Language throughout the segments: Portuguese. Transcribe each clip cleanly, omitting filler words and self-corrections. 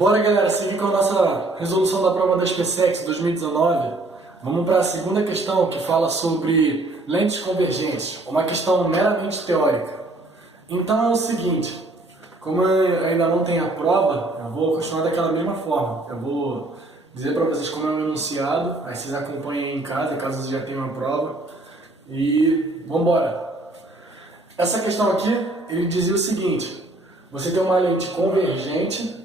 Bora, galera, seguir com a nossa resolução da prova da SpaceX 2019. Vamos para a segunda questão, que fala sobre lentes convergentes, uma questão meramente teórica. Então é o seguinte, como eu ainda não tenho a prova, eu vou continuar daquela mesma forma. Eu vou dizer para vocês como é o enunciado, aí vocês acompanhem aí em casa, caso vocês já tenham a prova. E vamos embora. Essa questão aqui, ele dizia o seguinte: você tem uma lente convergente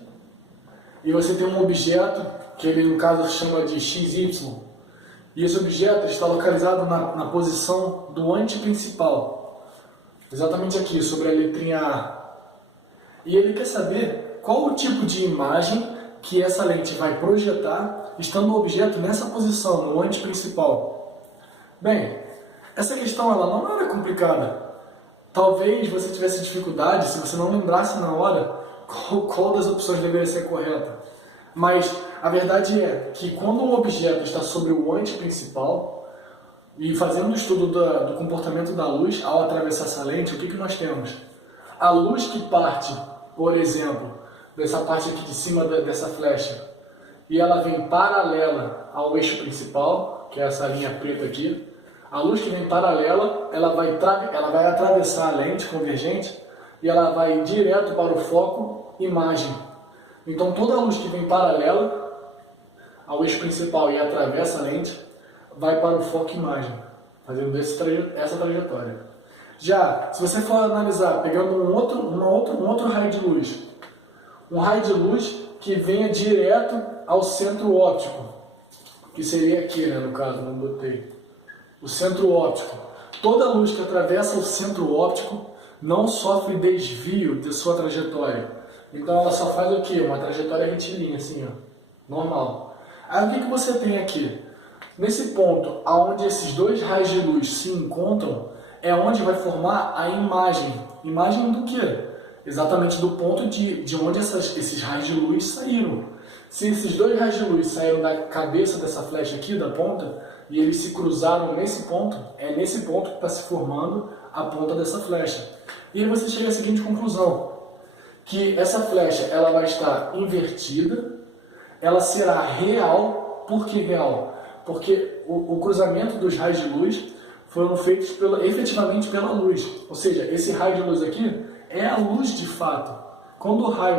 e você tem um objeto que ele no caso chama de XY, e esse objeto está localizado na posição do antiprincipal, exatamente aqui, sobre a letrinha A. E ele quer saber qual o tipo de imagem que essa lente vai projetar estando o objeto nessa posição, no antiprincipal. Bem, essa questão ela não era complicada. Talvez você tivesse dificuldade se você não lembrasse na hora qual das opções deveria ser correta. Mas a verdade é que quando um objeto está sobre o antiprincipal, e fazendo o estudo do comportamento da luz ao atravessar essa lente, o que nós temos? A luz que parte, por exemplo, dessa parte aqui de cima dessa flecha, e ela vem paralela ao eixo principal, que é essa linha preta aqui. A luz que vem paralela, ela vai atravessar a lente convergente e ela vai direto para o foco imagem. Então toda a luz que vem paralela ao eixo principal e atravessa a lente vai para o foco imagem, fazendo essa trajetória. Já, se você for analisar, pegando um outro raio de luz, um raio de luz que venha direto ao centro óptico, que seria aqui, né, no caso, não botei. O centro óptico. Toda luz que atravessa o centro óptico não sofre desvio de sua trajetória. Então ela só faz o quê? Uma trajetória retilínea, assim, ó, normal. Aí o que você tem aqui? Nesse ponto, onde esses dois raios de luz se encontram, é onde vai formar a imagem. Imagem do quê? Exatamente do ponto de onde esses raios de luz saíram. Se esses dois raios de luz saíram da cabeça dessa flecha aqui, da ponta, e eles se cruzaram nesse ponto, é nesse ponto que está se formando a ponta dessa flecha. E aí você chega à seguinte conclusão, que essa flecha ela vai estar invertida, ela será real. Por que real? Porque o cruzamento dos raios de luz foram feitos efetivamente pela luz. Ou seja, esse raio de luz aqui é a luz de fato. Quando o raio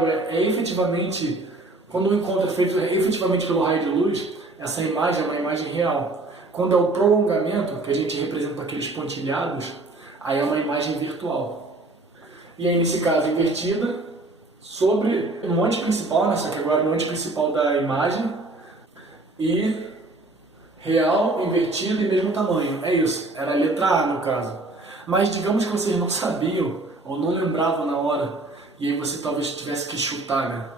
quando o encontro é feito efetivamente pelo raio de luz, essa imagem é uma imagem real. Quando é o prolongamento, que a gente representa com aqueles pontilhados, aí é uma imagem virtual. E aí, nesse caso, invertida, sobre no antiprincipal, né? Só que agora no antiprincipal da imagem, e real, invertido e mesmo tamanho. É isso, era a letra A no caso. Mas digamos que vocês não sabiam, ou não lembravam na hora, e aí você talvez tivesse que chutar, né?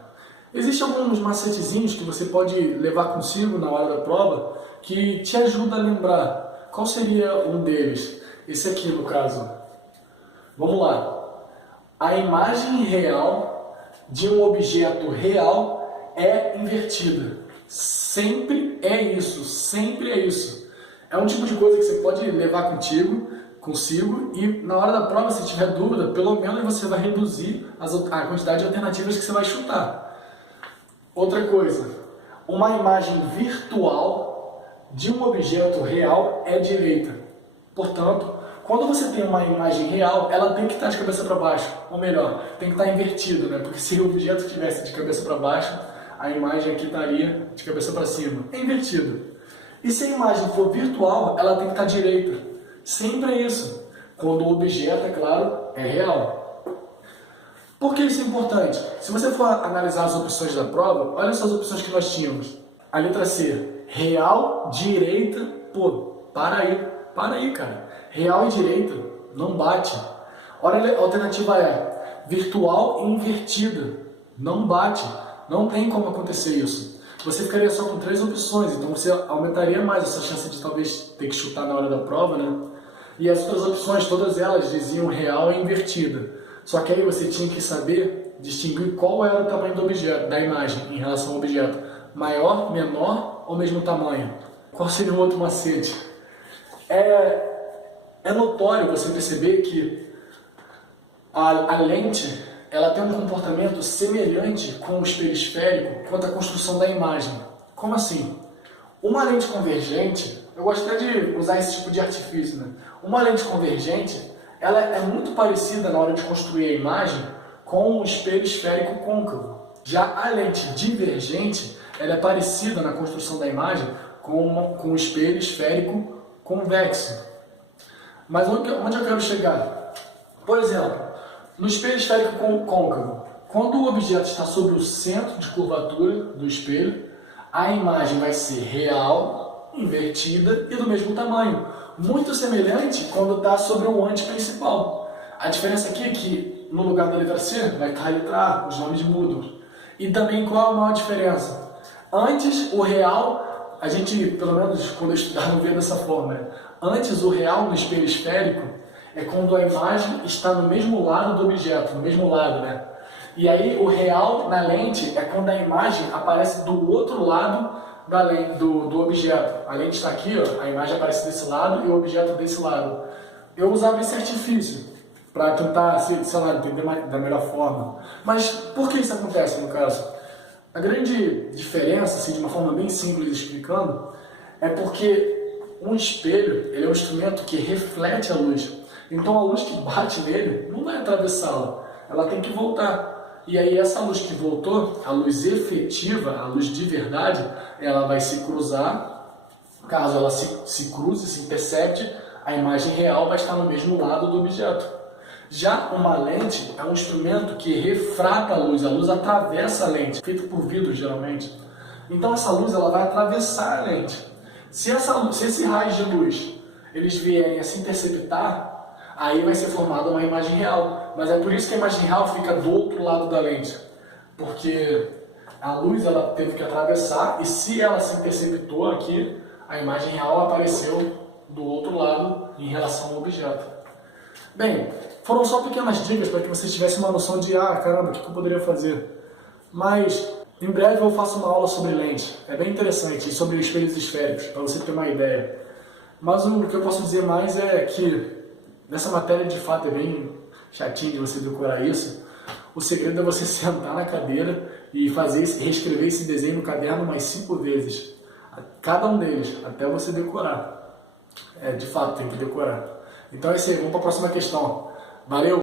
Existem alguns macetezinhos que você pode levar consigo na hora da prova que te ajuda a lembrar. Qual seria um deles? Esse aqui no caso. Vamos lá. A imagem real de um objeto real é invertida. Sempre é isso, sempre é isso. É um tipo de coisa que você pode levar consigo, e na hora da prova, se tiver dúvida, pelo menos você vai reduzir a quantidade de alternativas que você vai chutar. Outra coisa, uma imagem virtual de um objeto real é direita. Portanto, quando você tem uma imagem real, ela tem que estar de cabeça para baixo. Ou melhor, tem que estar invertida, né? Porque se o objeto estivesse de cabeça para baixo, a imagem aqui estaria de cabeça para cima. É invertido. E se a imagem for virtual, ela tem que estar direita. Sempre é isso. Quando o objeto, é claro, é real. Por que isso é importante? Se você for analisar as opções da prova, olha só as opções que nós tínhamos. A letra C, real, direita, pô, para aí, cara. Real e direita, não bate. Olha a alternativa é virtual e invertida, não bate. Não tem como acontecer isso. Você ficaria só com 3 opções, então você aumentaria mais essa chance de talvez ter que chutar na hora da prova, né? E as outras opções, todas elas diziam real e invertida. Só que aí você tinha que saber distinguir qual era o tamanho do objeto, da imagem, em relação ao objeto. Maior, menor ou mesmo tamanho? Qual seria um outro macete? É notório você perceber que a lente ela tem um comportamento semelhante com o espelho esférico quanto à construção da imagem. Como assim? Uma lente convergente, eu gostaria de usar esse tipo de artifício, né? Uma lente convergente, ela é muito parecida na hora de construir a imagem com um espelho esférico côncavo. Já a lente divergente, ela é parecida na construção da imagem com um espelho esférico convexo. Mas onde eu quero chegar? Por exemplo, no espelho esférico côncavo, quando o objeto está sobre o centro de curvatura do espelho, a imagem vai ser real, invertida e do mesmo tamanho. Muito semelhante quando está sobre o ante principal. A diferença aqui é que no lugar da letra C vai estar a letra A, os nomes mudam. E também qual é a maior diferença? Antes, o real, a gente, pelo menos quando eu estudava, não via dessa forma. Né? Antes, o real no espelho esférico é quando a imagem está no mesmo lado do objeto, no mesmo lado, né? E aí o real na lente é quando a imagem aparece do outro lado da lente, do objeto. A lente está aqui, ó, a imagem aparece desse lado e o objeto desse lado. Eu usava esse artifício para tentar, sei lá, entender da melhor forma. Mas por que isso acontece no caso? A grande diferença, assim, de uma forma bem simples explicando, é porque um espelho ele é um instrumento que reflete a luz. Então a luz que bate nele não vai atravessá-la, ela tem que voltar. E aí essa luz que voltou, a luz efetiva, a luz de verdade, ela vai se cruzar. Caso ela se cruze, se intercepte, a imagem real vai estar no mesmo lado do objeto. Já uma lente é um instrumento que refrata a luz atravessa a lente, feito por vidro geralmente. Então essa luz ela vai atravessar a lente. Se esse raio de luz eles vierem a se interceptar, aí vai ser formada uma imagem real. Mas é por isso que a imagem real fica do outro lado da lente. Porque a luz ela teve que atravessar e se ela se interceptou aqui, a imagem real apareceu do outro lado em relação ao objeto. Bem, foram só pequenas dicas para que vocês tivessem uma noção de caramba, o que eu poderia fazer. Mas em breve eu faço uma aula sobre lente. É bem interessante, e sobre espelhos esféricos, para você ter uma ideia. Mas o que eu posso dizer mais é que nessa matéria de fato é bem chatinho de você decorar isso. O segredo é você sentar na cadeira e reescrever esse desenho no caderno umas 5 vezes. Cada um deles, até você decorar. De fato, tem que decorar. Então é isso aí, vamos para a próxima questão. Valeu!